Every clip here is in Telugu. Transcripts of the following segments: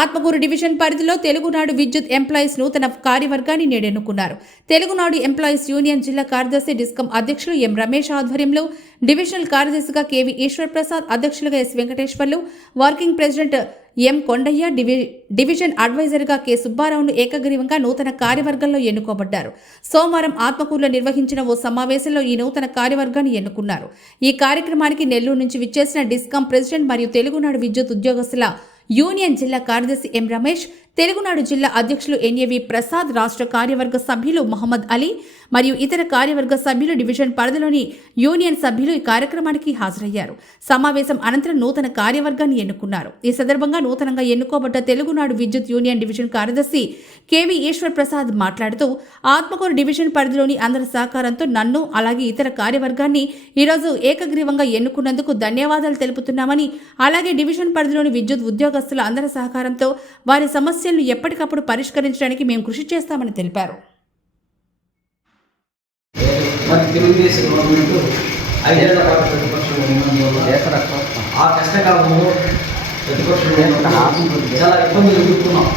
ఆత్మకూరు డివిజన్ పరిధిలో తెలుగునాడు విద్యుత్ ఎంప్లాయీస్ నూతన కార్యవర్గాన్ని నేడెన్నుకున్నారు. తెలుగునాడు ఎంప్లాయీస్ యూనియన్ జిల్లా కార్యదర్శి డిస్కం అధ్యక్షులు ఎం రమేష్ ఆధ్వర్యంలో డివిజనల్ కార్యదర్శిగా కెవి ఈశ్వర్ ప్రసాద్, అధ్యక్షులుగా S Venkateswarlu, working president M Kondaiah, division అడ్వైజర్గా కె సుబ్బారావును ఏకగ్రీవంగా నూతన కార్యవర్గంలో ఎన్నుకోబడ్డారు. సోమవారం ఆత్మకూరులో నిర్వహించిన ఓ సమావేశంలో ఈ నూతన కార్యవర్గాన్ని ఎన్నుకున్నారు. ఈ కార్యక్రమానికి నెల్లూరు నుంచి విచ్చేసిన డిస్కాం ప్రెసిడెంట్ మరియు తెలుగునాడు విద్యుత్ ఉద్యోగస్తుల యూనియన్ జిల్లా కార్యదర్శి ఎం రమేష్, తెలుగునాడు జిల్లా అధ్యక్షులు ఎన్ఏవి ప్రసాద్, రాష్ట్ర కార్యవర్గ సభ్యులు మహమ్మద్ అలీ మరియు ఇతర కార్యవర్గ సభ్యులు, డివిజన్ పరిధిలోని యూనియన్ సభ్యులు ఈ కార్యక్రమానికి హాజరయ్యారు. సమావేశం అనంతరం నూతన కార్యవర్గాన్ని ఎన్నుకున్నారు. ఈ సందర్భంగా నూతనంగా ఎన్నుకోబడ్డ తెలుగునాడు విద్యుత్ యూనియన్ డివిజన్ కార్యదర్శి కెవి ఈశ్వర్ ప్రసాద్ మాట్లాడుతూ, ఆత్మకూరు డివిజన్ పరిధిలోని అందరి సహకారంతో నన్ను అలాగే ఇతర కార్యవర్గాన్ని ఈరోజు ఏకగ్రీవంగా ఎన్నుకున్నందుకు ధన్యవాదాలు తెలుపుతున్నామని, అలాగే డివిజన్ పరిధిలోని విద్యుత్ ఉద్యోగస్తుల అందరి సహకారంతో వారి సమస్యలను ఎప్పటికప్పుడు పరిష్కరించడానికి మేము కృషి చేస్తామని తెలిపారు. తెలుగుదేశం గవర్నమెంట్ 5 ఏళ్ల పాటు ప్రతిపక్షంలో ఉన్నందువల్ల ఆ కష్టకాలంలో ప్రతిపక్షంలో చాలా ఇబ్బందులు ఎదుర్కొన్నాం.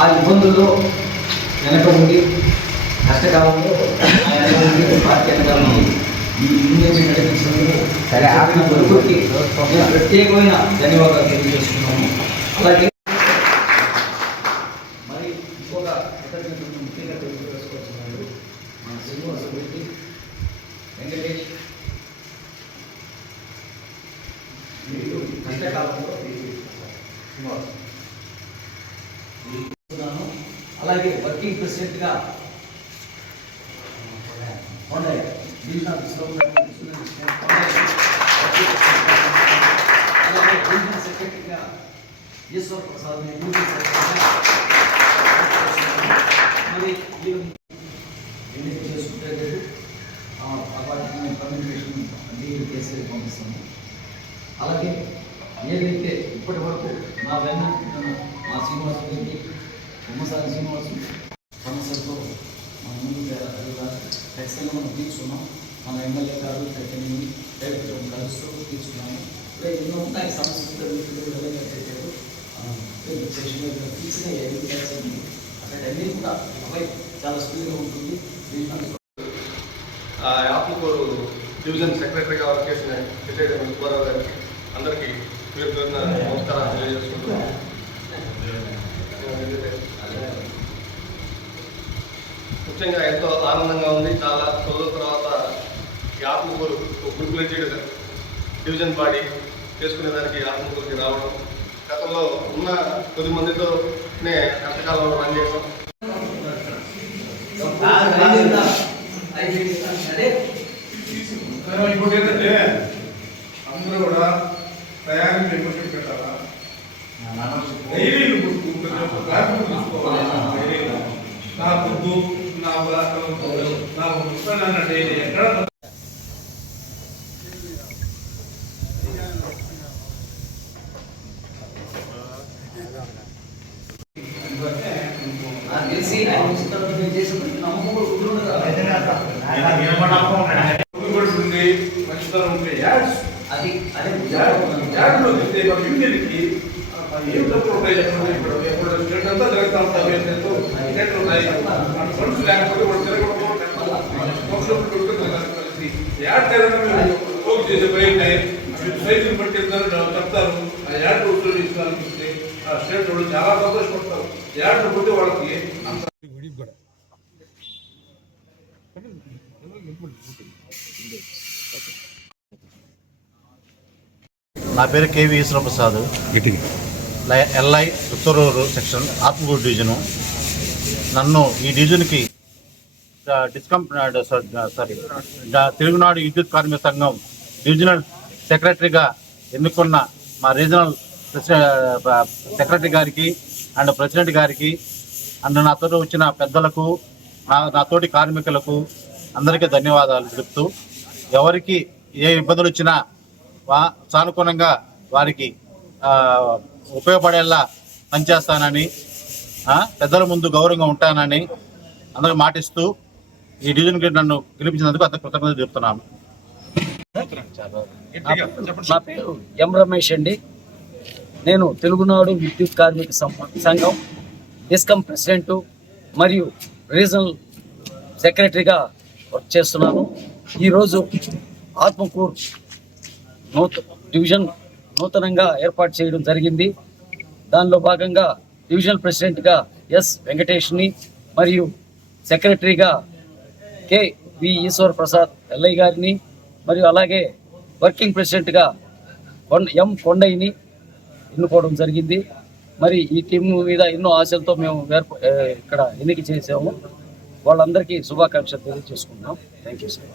ఆ ఇబ్బందుల్లో వెనక ఉండి కష్టకాలంలో పార్టీ వెనకాలను ఈ యూనియన్ నడిపించినందుకు ప్రత్యేకమైన ధన్యవాదాలు తెలియజేస్తున్నాము. అలాగే మరి ఇంకొక కృతజ్ఞతలు ముఖ్యంగా తెలియజేసుకొచ్చున్నాడు మన శ్రీనివాస రెడ్డి, వెంకటేష్. మీరు కష్టకాలంలో అలాగే వర్కింగ్ ప్రెసిడెంట్గా కొండయ్య, డివిజన్ ఆఫీస్లో అలాగే డివిజన్ సెక్రటరీగా ఈశ్వర్ ప్రసాద్, మరి ఎన్నిక చేసుకుంటే వాటిని కమ్యూనికేషన్ డీల్ కేసులు పంపిస్తాము. అలాగే ఏదైతే ఇప్పటి వరకు నా వెన్న మా శ్రీనివాస రెడ్డి, ఉమ్మసారి శ్రీనివాసు సమస్యలతో మన ముందు ఖచ్చితంగా మనం తీర్చుకున్నాం. మన ఎమ్మెల్యే గారు చైతన్యని డైరెక్టర్ కలుస్తూ తీర్చుకున్నాము. ఇలా ఎన్నో ఉన్నాయి సమస్యలు చెప్పారు. తీర్చిన అక్కడ అన్నీ కూడా అబ్బాయి చాలా స్పీడ్గా ఉంటుంది. ఆత్మకూరు డివిజన్ సెక్రటరీగా వర్క్ చేసిన విజయ్ సుబ్బారావు గారికి అందరికీ పేరు పేరున నమస్కారాలు తెలియజేసుకుంటున్నాను. ముఖ్యంగా ఎంతో ఆనందంగా ఉంది. చాలా రోజుల తర్వాత ఈ ఆత్మకూరు గురికులెడ్జెడ్ డివిజన్ బాడీ చేసుకునేదానికి ఆత్మకూరుకి రావడం, గతంలో ఉన్న కొద్ది మందితోనే కష్టకాలంలో పనిచేసాం. ఇంకోటి ఏంటంటే అందరూ కూడా ప్రయాణం మెంబర్షిప్ పెట్టాలా, డైరీ తీసుకోవాలి. నా పొద్దు నాకు ముఖ్యమైన డైరీ ఎక్కడ తెలిసి మంచితనం ఉంటే యాడ్స్ అది యాడ్లో చూస్తే యూనియన్కి ఏం డబ్బులు ఉంటాయి చెప్పండి. ఇప్పుడు స్టేట్ అంతా జరుగుతూ ఉంటాయి, స్టేట్లు ఉన్నాయి. ఫండ్స్ లేకపోతే వాళ్ళు తిరగడం యాడ్ పోగు చేసే పోయింది. సైజులు బట్టి చెప్తారు. ఆ యాడ్ వసూలు ఇస్తారనిపిస్తే ఆ స్టేట్ వాళ్ళు చాలా సంతోషపడతారు. యాడ్ పోతే వాళ్ళకి అంత నా పేరు K V Eshwara Prasad, L I Uttaruru section, Atmakur division. నన్ను ఈ డివిజన్కి తెలుగునాడు విద్యుత్ కార్మిక సంఘం డివిజనల్ సెక్రటరీగా ఎన్నుకున్న మా రీజనల్ సెక్రటరీ గారికి అండ్ ప్రెసిడెంట్ గారికి అండ్ నాతో వచ్చిన పెద్దలకు, నాతోటి కార్మికులకు అందరికీ ధన్యవాదాలు తెలుపుతూ, ఎవరికి ఏ ఇబ్బందులు వచ్చినా సానుకూలంగా వారికి ఉపయోగపడేలా పనిచేస్తానని, పెద్దల ముందు గౌరవంగా ఉంటానని అందరికి మాటిస్తూ ఈ డివిజన్కి నన్ను గెలిపించినందుకు అంత కృతజ్ఞతలు చెప్తున్నాను. నా పేరు ఎం రమేష్ అండి. నేను తెలుగునాడు విద్యుత్ కార్మిక సంఘం డిస్కమ్ ప్రెసిడెంట్ మరియు రీజనల్ సెక్రటరీగా వర్క్ చేస్తున్నాను. ఈరోజు ఆత్మకూరు డివిజన్ నూతనంగా ఏర్పాటు చేయడం జరిగింది. దానిలో భాగంగా డివిజనల్ ప్రెసిడెంట్గా ఎస్ వెంకటేష్ని మరియు సెక్రటరీగా కె.వి. ఈశ్వర్ ప్రసాద్ ఎల్ఐ గారిని మరియు అలాగే వర్కింగ్ ప్రెసిడెంట్గా ఎం కొండయ్యని ఎన్నుకోవడం జరిగింది. మరి ఈ టీం మీద ఎన్నో ఆశలతో మేము ఇక్కడ ఎన్నిక చేసాము. వాళ్ళందరికీ శుభాకాంక్షలు తెలియజేసుకుంటున్నాం. Thank you sir.